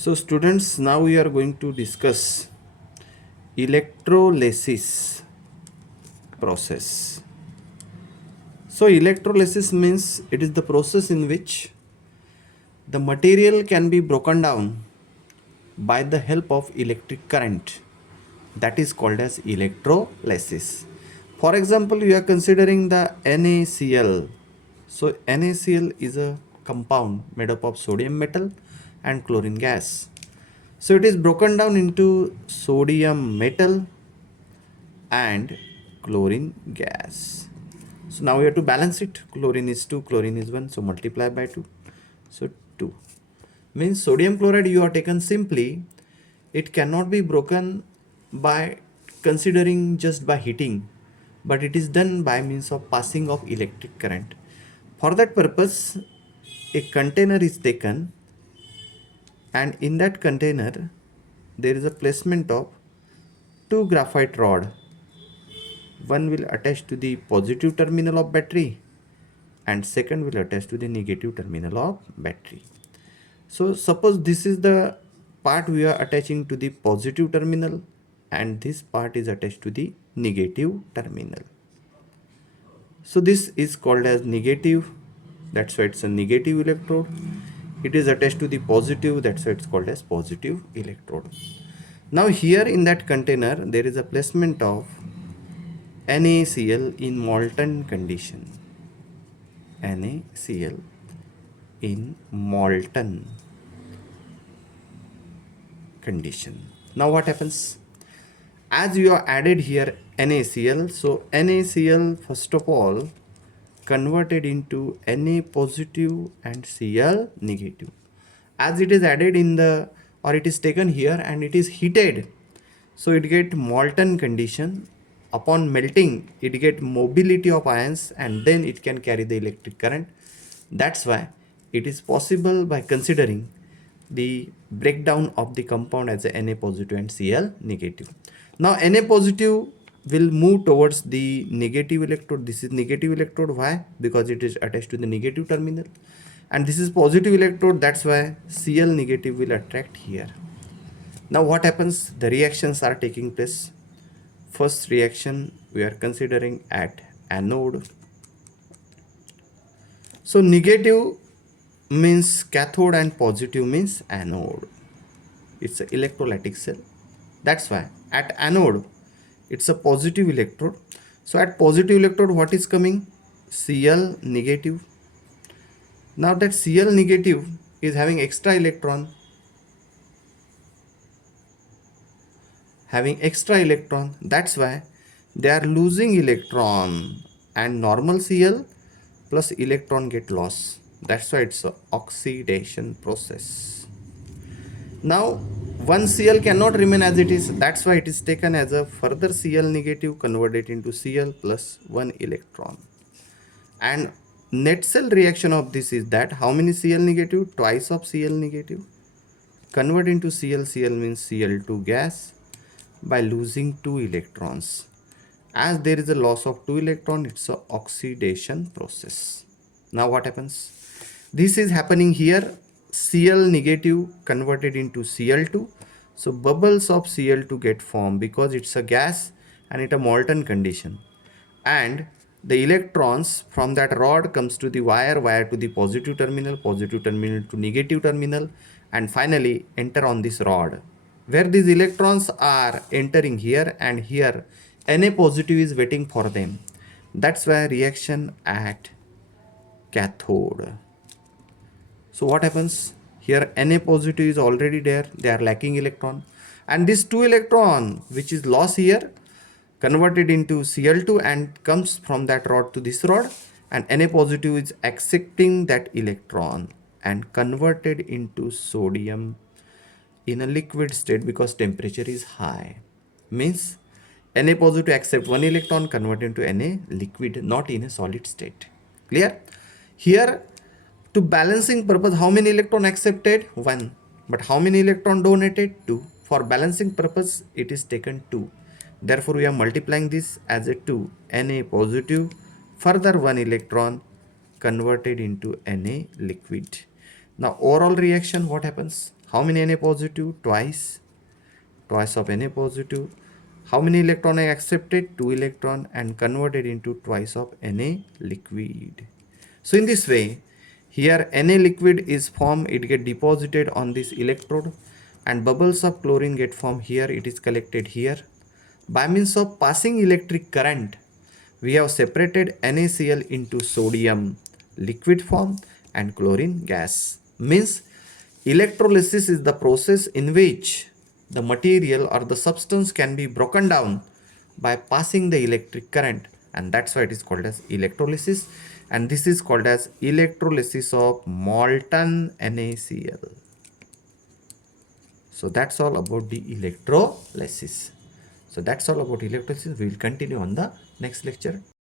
So students, now we are going to discuss electrolysis process. So electrolysis means it is the process in which the material can be broken down by the help of electric current. That is called as electrolysis. For example, you are considering the NaCl. So NaCl is a compound made up of sodium metal and chlorine gas. So it is broken down into sodium metal and chlorine gas. So now we have to balance it. Chlorine is 2, chlorine is 1, so multiply by 2. So 2 means sodium chloride you are taken simply. It cannot be broken by considering just by heating, but it is done by means of passing of electric current. For that purpose, a container is taken, and in that container there is a placement of two graphite rod. One will attach to the positive terminal of battery and second will attach to the negative terminal of battery. So suppose this is the part we are attaching to the positive terminal and this part is attached to the negative terminal. So this is called as negative, that's why it's a negative electrode. It is attached to the positive, that's why it's called as positive electrode. Now here in that container there is a placement of NaCl in molten condition. NaCl in molten condition. Now what happens? As you are added here NaCl, so NaCl first of all converted into Na positive and Cl negative. As it is added in the, or it is taken here and it is heated, so it get molten condition. Upon melting it get mobility of ions and then it can carry the electric current. That's why it is possible by considering the breakdown of the compound as a Na positive and Cl negative. Now Na positive will move towards the negative electrode. This is negative electrode. Why? Because it is attached to the negative terminal. And this is positive electrode, that's why Cl negative will attract here. Now what happens? The reactions are taking place. First reaction we are considering at anode. So negative means cathode and positive means anode. It's an electrolytic cell. That's why at anode it's a positive electrode. So at positive electrode what is coming? Cl negative. Now that Cl negative is having extra electron, that's why they are losing electron, and normal Cl plus electron get lost. That's why it's a oxidation process. Now one Cl cannot remain as it is, that's why it is taken as a further Cl negative converted into Cl plus 1 electron. And net cell reaction of this is that how many Cl negative? Twice of Cl negative convert into Cl. Cl means Cl2 gas by losing 2 electrons. As there is a loss of 2 electron, it's a oxidation process. Now what happens? This is happening here. Cl negative converted into Cl2. So bubbles of Cl2 get formed because it's a gas and it's a molten condition. And the electrons from that rod comes to the wire to the positive terminal to negative terminal, and finally enter on this rod where these electrons are entering here, and here Na positive is waiting for them. That's why reaction at cathode. So what happens? Here Na positive is already there, they are lacking electron, and this 2 electron which is lost here converted into Cl2 and comes from that rod to this rod, and Na positive is accepting that electron and converted into sodium in a liquid state because temperature is high. Means Na positive accept 1 electron, convert into Na liquid, not in a solid state. Clear? Here to balancing purpose, how many electron accepted? 1. But how many electron donated? 2. For balancing purpose it is taken 2. Therefore we are multiplying this as a 2. Na positive, further 1 electron converted into Na liquid. Now overall reaction, what happens? How many Na positive? Twice of Na positive. How many electron are accepted? 2 electron and converted into twice of Na liquid. So in this way, here Na liquid is formed, it get deposited on this electrode, and bubbles of chlorine get formed here, it is collected here. By means of passing electric current, we have separated NaCl into sodium liquid form and chlorine gas. Means electrolysis is the process in which the material or the substance can be broken down by passing the electric current, and that's why it is called as electrolysis, and this is called as electrolysis of molten NaCl. So that's all about the electrolysis. So that's all about electrolysis. We will continue on the next lecture.